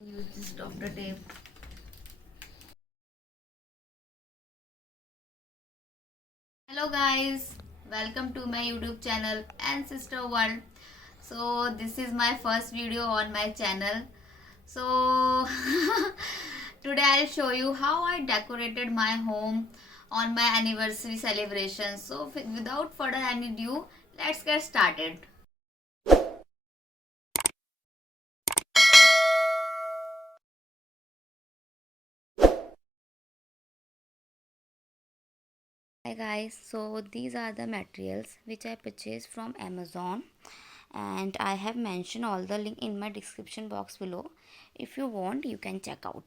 Use this doctor tape. Hello guys, welcome to my YouTube channel Nsister'sWorld. So this is my first video on my channel. So today I'll show you how I decorated my home on my anniversary celebration. So without further any ado, let's get started. Hi guys, so these are the materials which I purchased from Amazon, and I have mentioned all the link in my description box below. If you want, you can check out.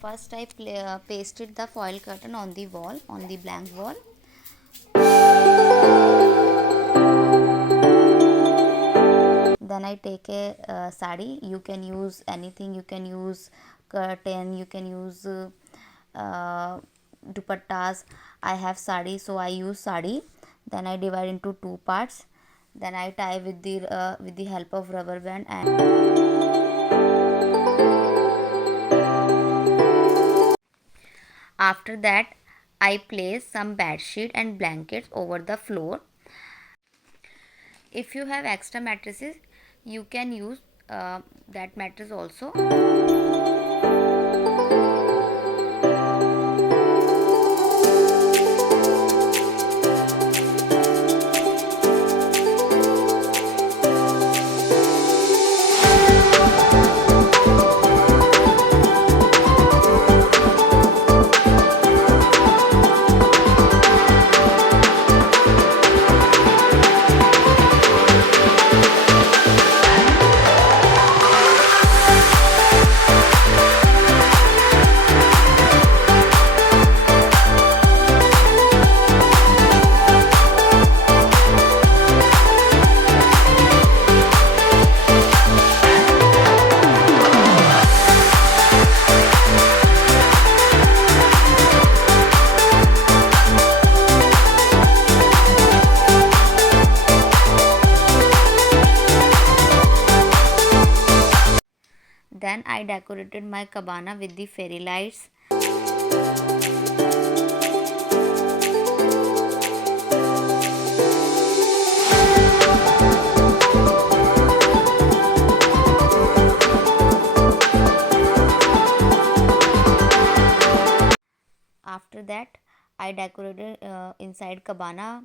First I pasted the foil curtain on the wall, on the blank wall. Then I take a sari. You can use anything, you can use curtain, you can use dupattas. I have sari, so I use sari. Then I divide into two parts. Then I tie with the help of rubber band, and after that I place some bed sheet and blankets over the floor. If you have extra mattresses, you can use that mattress also. Then I decorated my cabana with the fairy lights. After that, I decorated inside cabana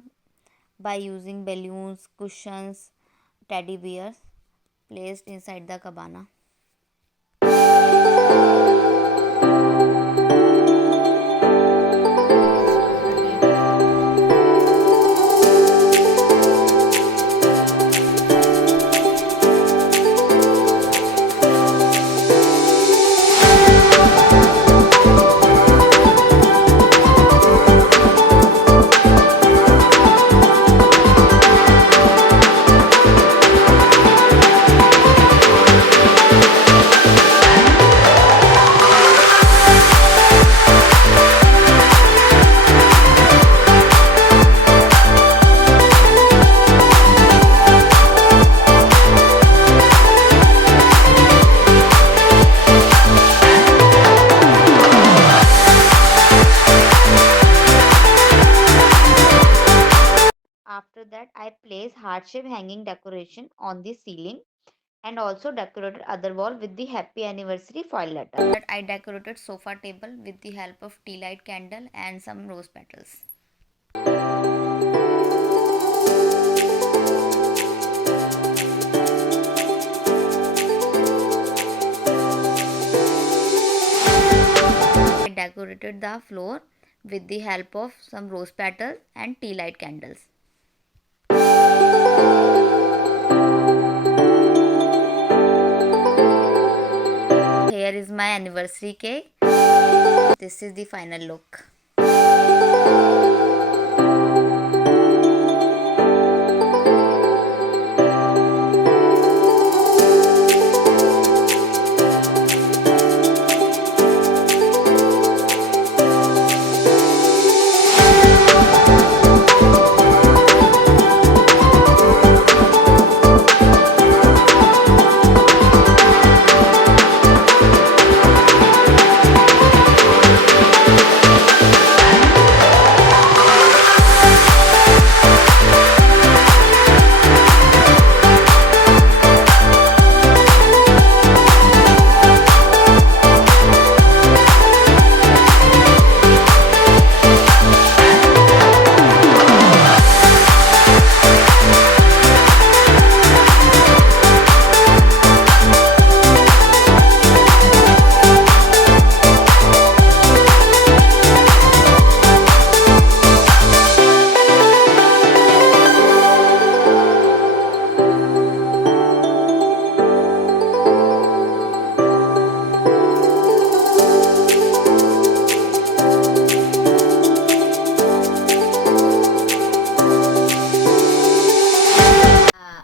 by using balloons, cushions, teddy bears placed inside the cabana. After that, I place heart-shape hanging decoration on the ceiling and also decorated other wall with the happy anniversary foil letter. That I decorated sofa table with the help of Tealight candle and some rose petals. I decorated the floor with the help of some rose petals and Tealight candles. Here is my my anniversary cake. This is the final look.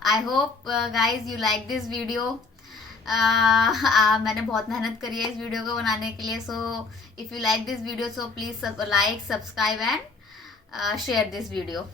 I hope guys you like this video. मैंने बहुत मेहनत करी है इस video को बनाने के लिए. So if you like this video so please like, subscribe and share this video.